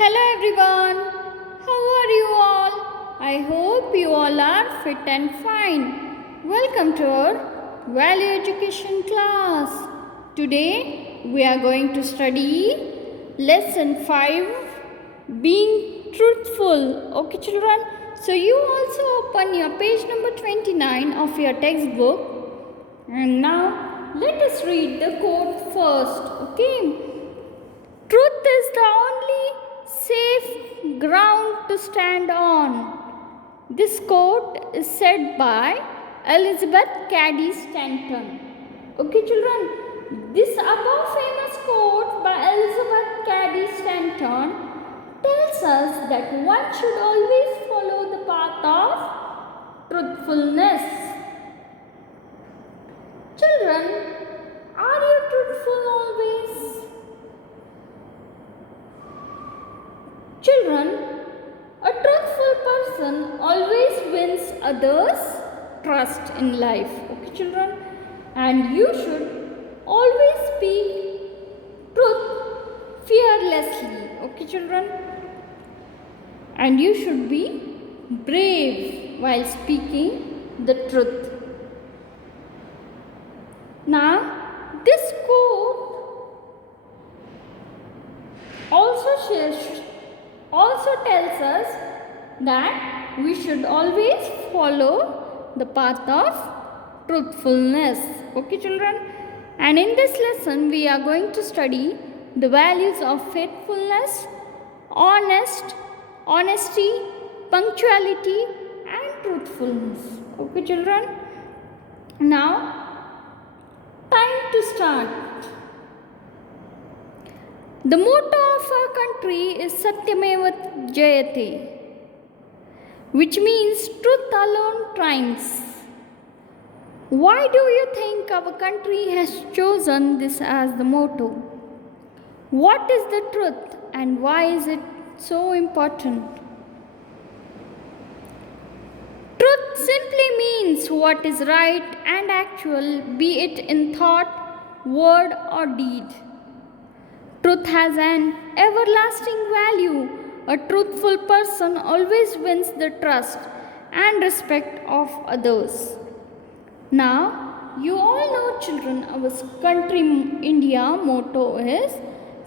Hello everyone, how are you all? I hope you all are fit and fine. Welcome to our value education class. Today we are going to study lesson 5, being truthful. Okay children, so you also open your page number 29 of your textbook, and now let us read the quote first. Okay. Truth is the only safe ground to stand on. This quote is said by Elizabeth Cady Stanton. Okay, children, this above famous quote by Elizabeth Cady Stanton tells us that one should always follow the path of truthfulness. Children, are you truthful always? Children, a truthful person always wins others' trust in life. Okay, children? And you should always speak truth fearlessly. Okay, children? And you should be brave while speaking the truth. Now, this quote also tells us that we should always follow the path of truthfulness. Okay, children? And in this lesson, we are going to study the values of faithfulness, honesty, punctuality, and truthfulness. Okay, children? Now, time to start. The motto of our country is Satyameva Jayate, which means truth alone triumphs. Why do you think our country has chosen this as the motto? What is the truth and why is it so important? Truth simply means what is right and actual, be it in thought, word, or deed. Truth has an everlasting value. A truthful person always wins the trust and respect of others. Now, you all know, children, our country India motto is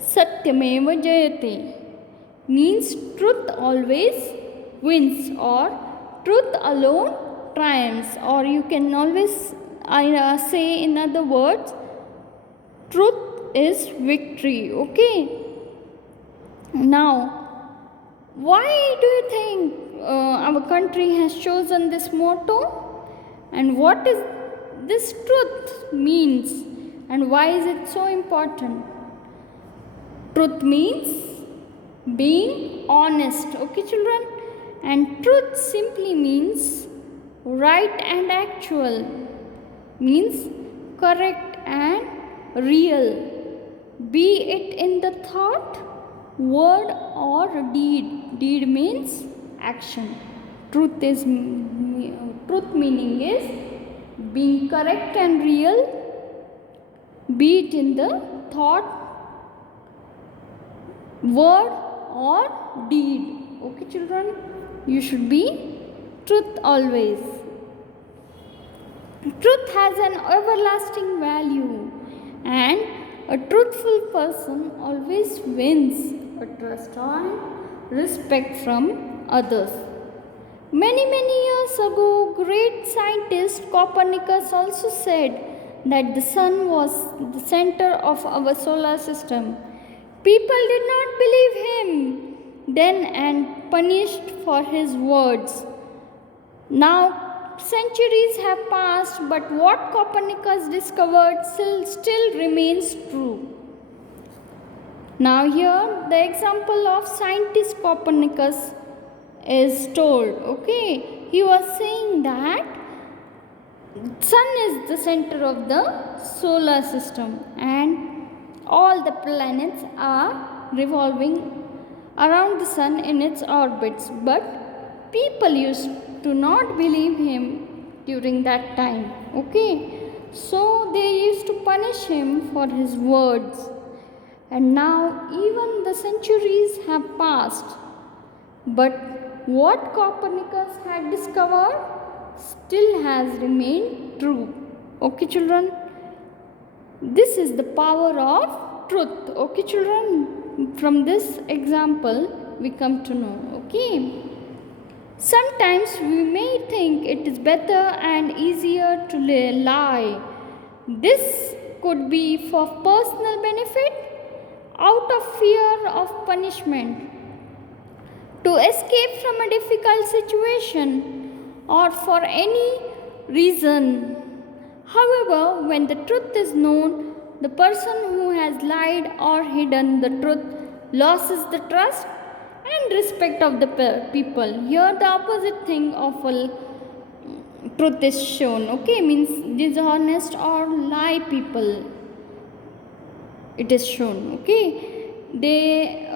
Satyameva Jayate, means truth always wins, or truth alone triumphs, or you can always say in other words, truth is victory. Okay. Now, why do you think our country has chosen this motto, and what is this truth means, and why is it so important? Truth means being honest. Okay, children? And truth simply means right and actual, means correct and real, be it in the thought, word, or deed. Deed means action. Truth meaning is being correct and real, be it in the thought, word, or deed. Okay, children? You should be truth always. Truth has an everlasting value, and a truthful person always wins a trust and respect from others. Many years ago, great scientist Copernicus also said that the sun was the center of our solar system. People did not believe him then and punished for his words. Now, centuries have passed, but what Copernicus discovered still remains true. Now, here the example of scientist Copernicus is told. Okay, he was saying that sun is the center of the solar system, and all the planets are revolving around the sun in its orbits, but people used to not believe him during that time. Okay, so they used to punish him for his words. and now even the centuries have passed. But what Copernicus had discovered still has remained true. Okay, children? This is the power of truth. Okay, children? From this example, we come to know. Okay? Sometimes we may think it is better and easier to lie. This could be for personal benefit, out of fear of punishment, to escape from a difficult situation, or for any reason. However, when the truth is known, the person who has lied or hidden the truth loses the trust and respect of the people. Here, the opposite thing of a truth is shown. Okay, means dishonest or lie people. It is shown. Okay, they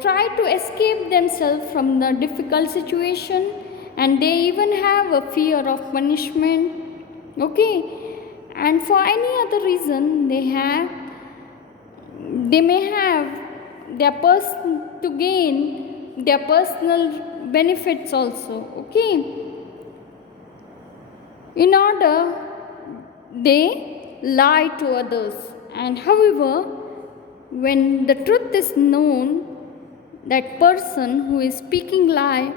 try to escape themselves from the difficult situation, and they even have a fear of punishment. Okay, and for any other reason they may have their person to gain their personal benefits also. Okay, in order they lie to others, and however, when the truth is known, that person who is speaking lie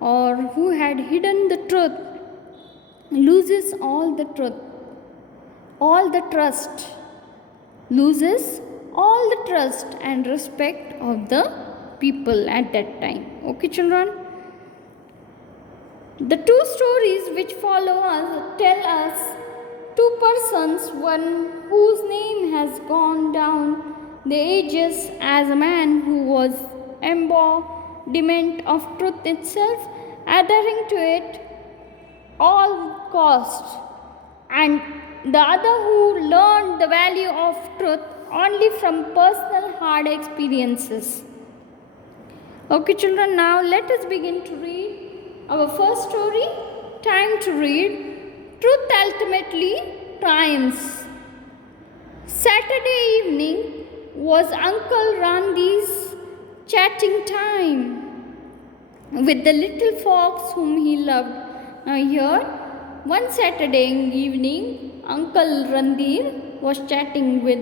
or who had hidden the truth loses all the truth, all the trust, loses all the trust and respect of the people at that time. Okay, children? The two stories which follow us tell us two persons, one whose name has gone down the ages as a man who was embodiment of truth itself, adhering to it all cost, and the other who learned the value of truth only from personal hard experiences. Okay, children, now let us begin to read our first story. Time to read. Truth ultimately triumphs. Saturday evening was Uncle Randy's chatting time with the little fox whom he loved. Now here, one Saturday evening, Uncle Randir was chatting with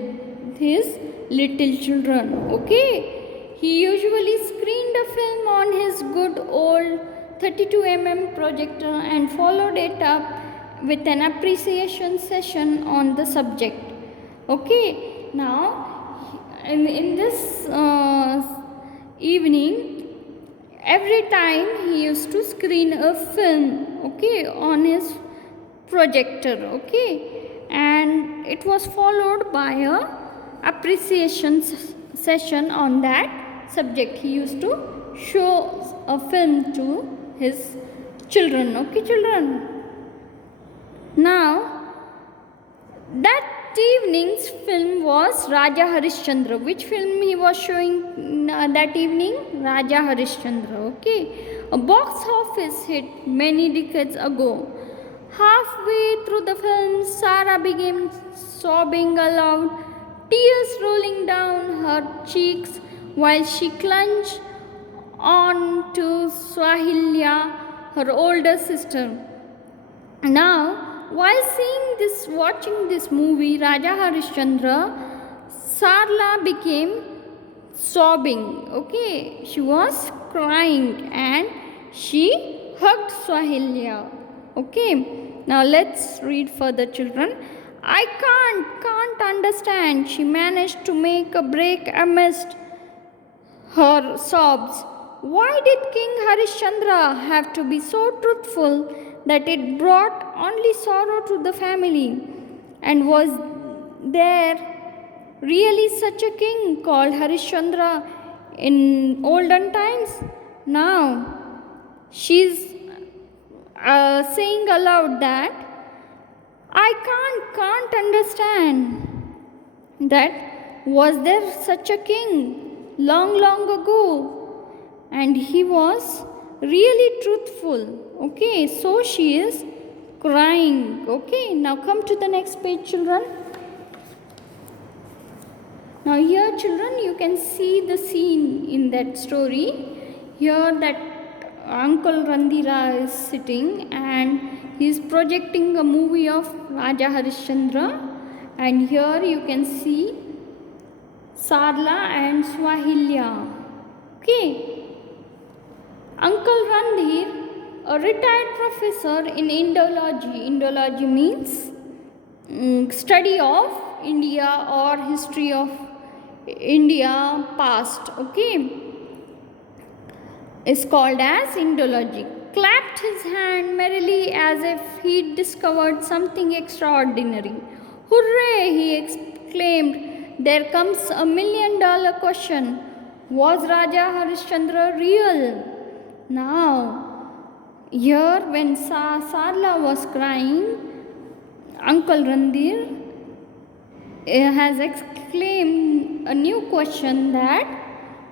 his little children. Okay, he usually screened a film on his good old 32 mm projector and followed it up with an appreciation session on the subject. Okay, now in this evening, every time he used to screen a film, okay, on his projector, okay, and it was followed by a appreciation session on that subject. He used to show a film to his children. Okay, children? Now, that evening's film was Raja Harishchandra. Which film he was showing that evening? Raja Harishchandra. Okay, a box office hit many decades ago. Halfway through the film, Sarah began sobbing aloud, tears rolling down her cheeks while she clung on to Swahilia, her older sister. Now, while watching this movie, Raja Harishchandra, Sarla became sobbing. Okay, she was crying and she hugged Swahilia. Okay, now let's read further, children. I can't understand. She managed to make a break amidst her sobs. Why did King Harishchandra have to be so truthful that it brought only sorrow to the family? And was there really such a king called Harishchandra in olden times? Now, she's saying aloud that I can't understand that was there such a king long ago, and he was really truthful. Okay, so she is crying. Okay, now come to the next page, children. Now here children, you can see the scene in that story. Here that Uncle Randhira is sitting and he is projecting a movie of Raja Harishchandra, and here you can see Sarla and Swahilya. Okay. Uncle Randhir, a retired professor in Indology. Indology means study of India or history of India past. Okay. Is called as Indology. Clapped his hand merrily as if he'd discovered something extraordinary. Hooray! He exclaimed. There comes $1,000,000 question. Was Raja Harishchandra real? Now, here when Sarla was crying, Uncle Randhir has exclaimed a new question, that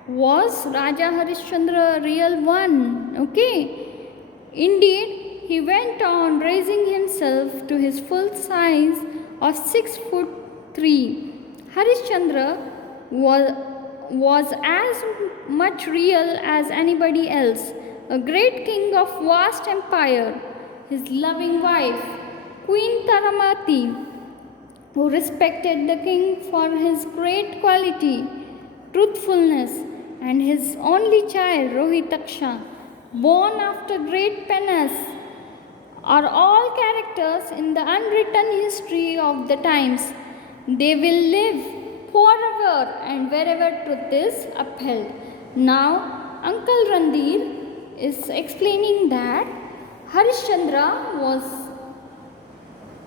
was Raja Harishchandra a real one? Okay. Indeed, he went on raising himself to his full size of 6'3". Harishchandra was as much real as anybody else, a great king of vast empire. His loving wife, Queen Taramati, who respected the king for his great quality, truthfulness, and his only child, Rohitaksha, born after great penance, are all characters in the unwritten history of the times. They will live forever and wherever truth is upheld. Now, Uncle Randhir is explaining that Harishchandra was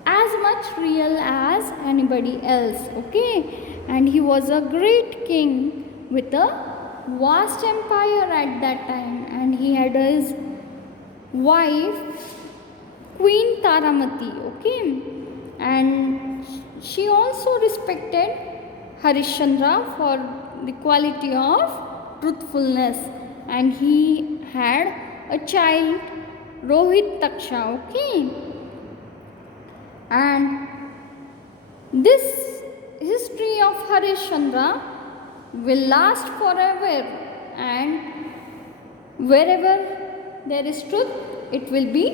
as much real as anybody else. Okay, and he was a great king with a vast empire at that time, and he had his wife Queen Taramati. Okay, and she also respected Harishchandra for the quality of truthfulness, and he had a child, Rohitaksha. Okay, and this history of Harishchandra will last forever, and wherever there is truth, it will be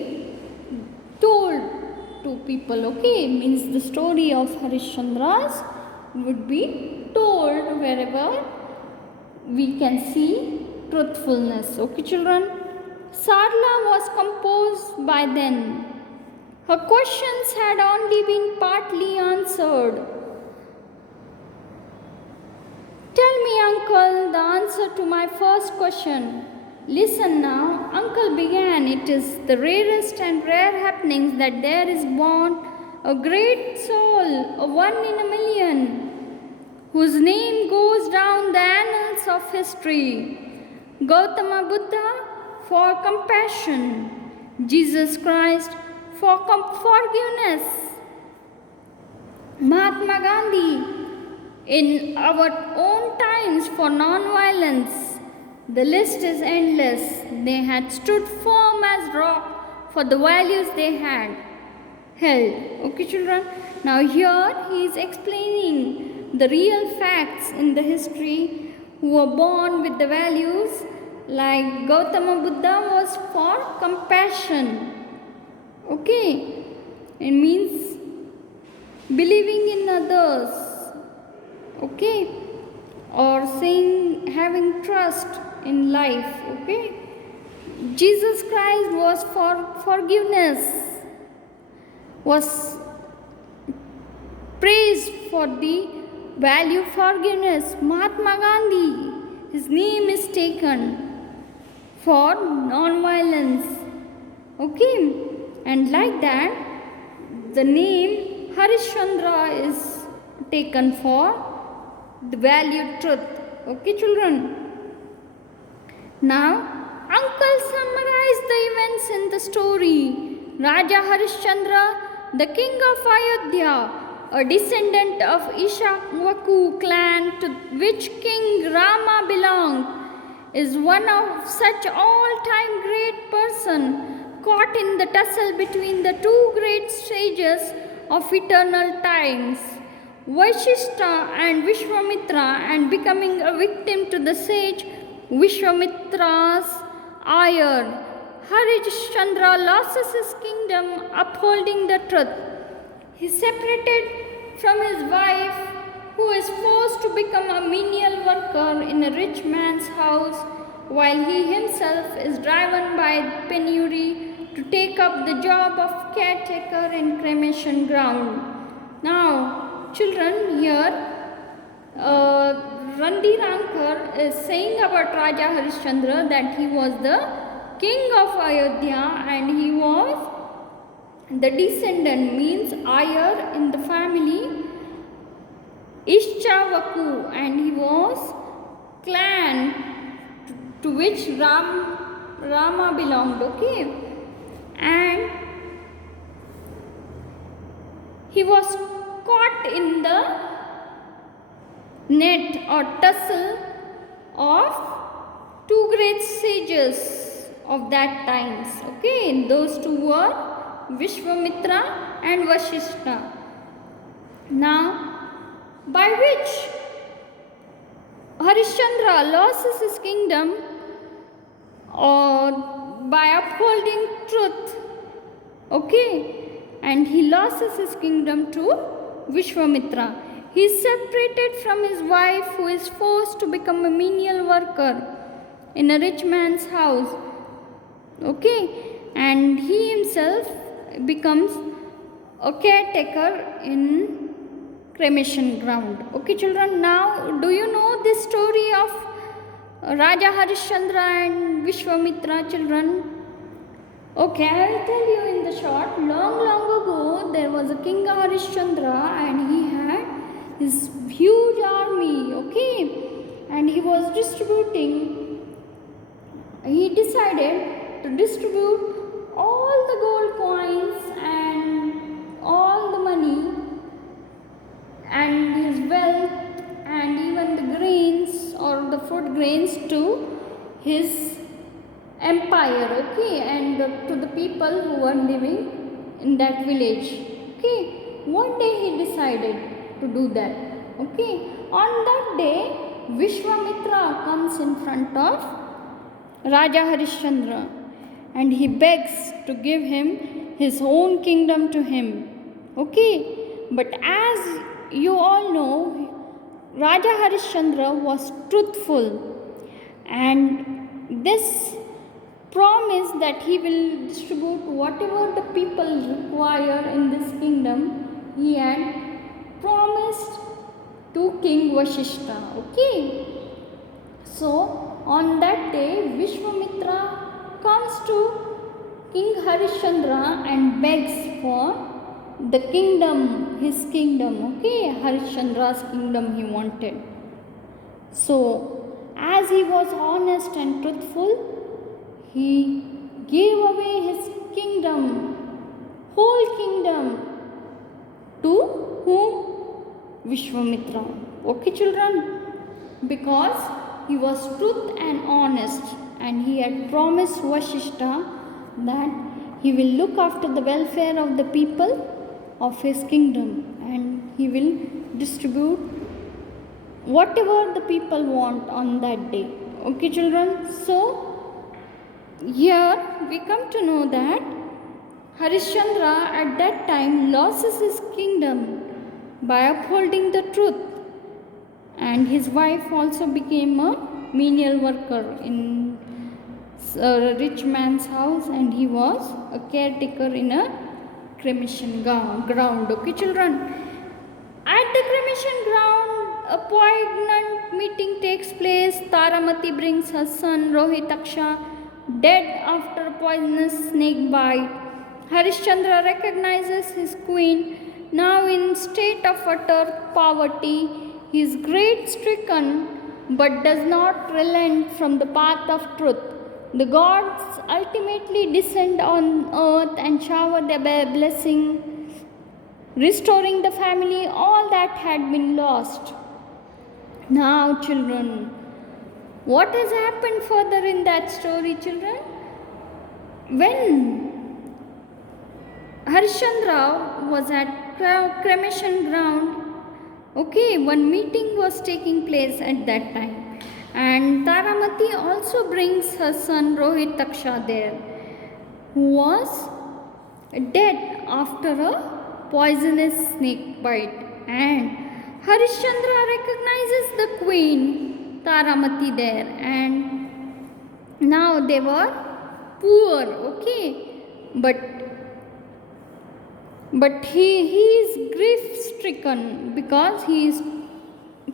told to people. Okay, means the story of Harishchandra's would be told wherever we can see truthfulness. Okay children, Sarla was composed by then. Her questions had only been partly answered. Tell me, uncle, the answer to my first question. Listen now, uncle began. It is the rarest and rare happenings that there is born a great soul, a one in a million, whose name goes down the annals of history. Gautama Buddha for compassion, Jesus Christ for forgiveness, Mahatma Gandhi in our own times for non-violence. The list is endless. They had stood firm as rock for the values they had held. Okay children, now here he is explaining the real facts in the history who were born with the values, like Gautama Buddha was for compassion. Okay, it means believing in others. Okay, or saying having trust in life. Okay, Jesus Christ was for forgiveness, was praised for the value forgiveness. Mahatma Gandhi, his name is taken for non-violence. Okay, and like that the name Harishchandra is taken for the valued truth. Okay children, now uncle summarized the events in the story. Raja Harishchandra, the king of Ayodhya, a descendant of Ishakwaku clan to which King Rama belonged, is one of such all-time great person caught in the tussle between the two great sages of eternal times. Vaishishta and Vishwamitra and becoming a victim to the sage Vishwamitra's ire. Harishchandra loses his kingdom upholding the truth. He separated from his wife, who is forced to become a menial worker in a rich man's house, while he himself is driven by penury to take up the job of caretaker in cremation ground. Now, children, here Randi Rankar is saying about Raja Harishchandra that he was the king of Ayodhya and he was the descendant, means heir in the family Ishchavaku, and he was clan to which Rama belonged, okay, and he was caught in the net or tussle of two great sages of that times, okay. Those two were Vishwamitra and Vashishta. Now, by which Harishchandra loses his kingdom or by upholding truth, okay, and he loses his kingdom to Vishwamitra. He is separated from his wife, who is forced to become a menial worker in a rich man's house, okay, and he himself becomes a caretaker in cremation ground. Okay, children, now do you know this story of Raja Harishchandra and Vishwamitra, children? Okay, I will tell you in the short. Long ago, there was a king Harishchandra and he had his huge army, okay, and he decided to distribute all the gold coins and all the money and his wealth and even the grains or the food grains to his empire, okay, and to the people who were living in that village, okay. One day he decided to do that, okay. On that day, Vishwamitra comes in front of Raja Harishchandra and he begs to give him his own kingdom to him, okay. But as you all know, Raja Harishchandra was truthful and this promise that he will distribute whatever the people require in this kingdom, he had promised to King Vashishta, okay. So on that day, Vishwamitra comes to King Harishchandra and begs for the kingdom, his kingdom, okay, Harishchandra's kingdom he wanted. So, as he was honest and truthful, he gave away his kingdom, whole kingdom, to whom? Vishwamitra. Okay, children? Because he was truth and honest and he had promised Vashishta that he will look after the welfare of the people of his kingdom and he will distribute whatever the people want on that day. Okay, children? So, here we come to know that Harishchandra at that time loses his kingdom by upholding the truth, and his wife also became a menial worker in a rich man's house and he was a caretaker in a cremation ground. Okay, children? At the cremation ground, a poignant meeting takes place. Taramati brings her son Rohitaksha dead after a poisonous snake bite. Harishchandra recognizes his queen, now in state of utter poverty. He is great stricken but does not relent from the path of truth. The gods ultimately descend on earth and shower their blessing, restoring the family all that had been lost. Now, children, what has happened further in that story, children? When Harishchandra was at cremation ground, Okay, one meeting was taking place at that time, and Taramati also brings her son Rohit Taksha there, who was dead after a poisonous snake bite. And Harishchandra recognizes the queen Taramati there, and now they were poor, okay, but he is grief stricken because he is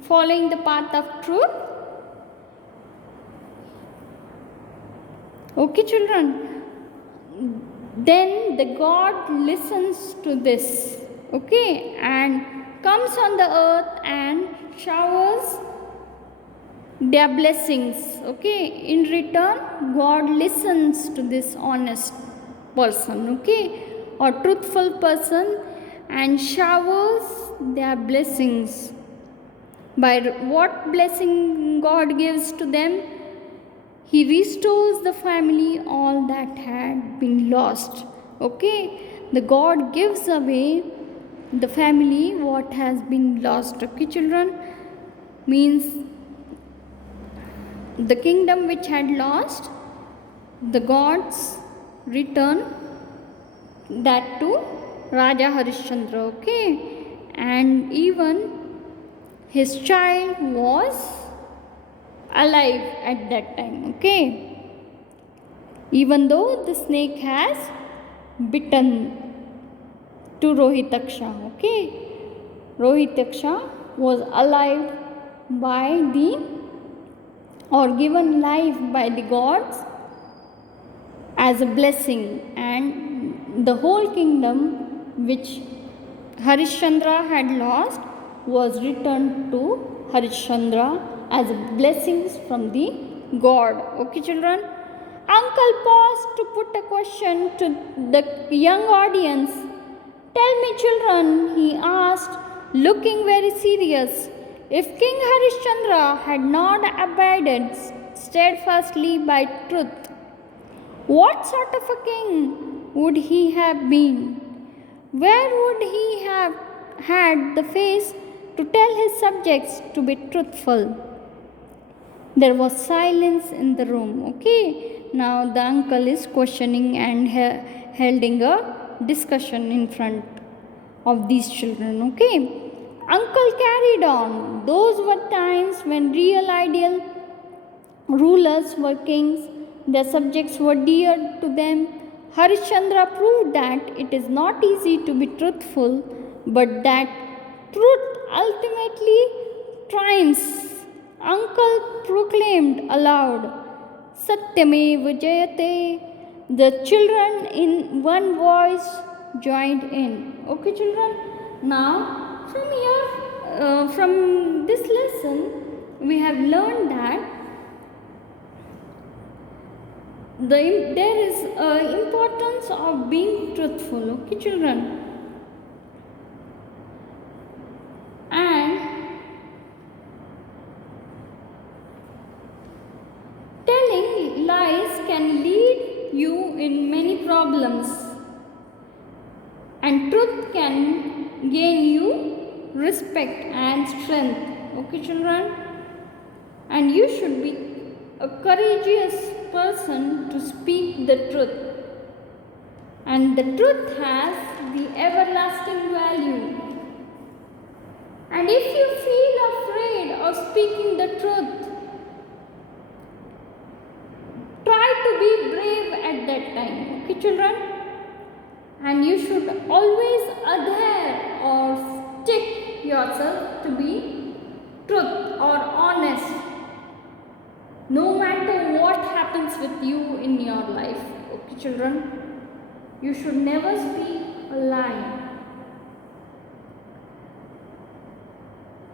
following the path of truth. Okay, children. Then the God listens to this, okay, and comes on the earth and showers their blessings, okay. In return, God listens to this honest person, okay, or truthful person, and showers their blessings. By what blessing God gives to them? He restores the family all that had been lost. Okay, the God gives away the family what has been lost. Okay, children, means the kingdom which had lost, the gods return that to Raja Harishchandra. Okay, and even his child was alive at that time. Okay, even though the snake has bitten to Rohitaksha. Okay, Rohitaksha was alive by the or given life by the gods as a blessing, and the whole kingdom which Harishchandra had lost was returned to Harishchandra as blessings from the God. Okay, children. Uncle paused to put a question to the young audience. Tell me, children, he asked, looking very serious, if King Harishchandra had not abided steadfastly by truth, what sort of a king would he have been? Where would he have had the face to tell his subjects to be truthful? There was silence in the room. Okay, now the uncle is questioning and holding a discussion in front of these children. Okay, uncle carried on. Those were times when real ideal rulers were kings, their subjects were dear to them. Harishchandra proved that it is not easy to be truthful, but that truth ultimately triumphs. Uncle proclaimed aloud, Satyamev Jayate. The children in one voice joined in. Okay, children? Now, from this lesson, we have learned that there is importance of being truthful. Okay, children? And telling lies can lead you in many problems, and truth can gain you respect and strength. Okay, children? And you should be a courageous person to speak the truth. And the truth has the everlasting value. And if you feel afraid of speaking the truth, try to be brave at that time. Okay, children? And you should always adhere or stick yourself to be truth or honest, no matter what happens with you in your life. Okay, children? You should never speak a lie.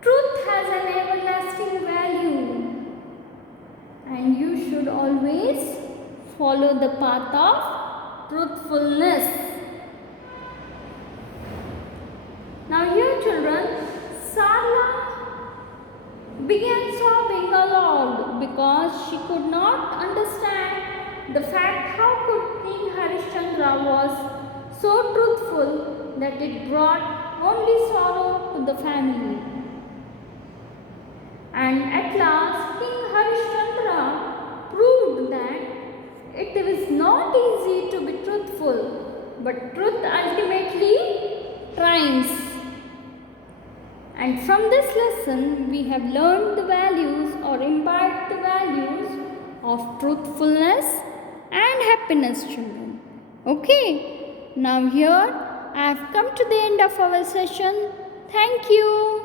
Truth has an everlasting value, and you should always follow the path of truthfulness. Now, here, children, Sarla began sobbing aloud because she could not understand the fact how could King Harishchandra was so truthful that it brought only sorrow to the family. And at last, King Harishchandra proved that it is not easy to be truthful, but truth ultimately triumphs. And from this lesson, we have learned the values or imbibed the values of truthfulness and happiness, children. Okay, now here I have come to the end of our session. Thank you.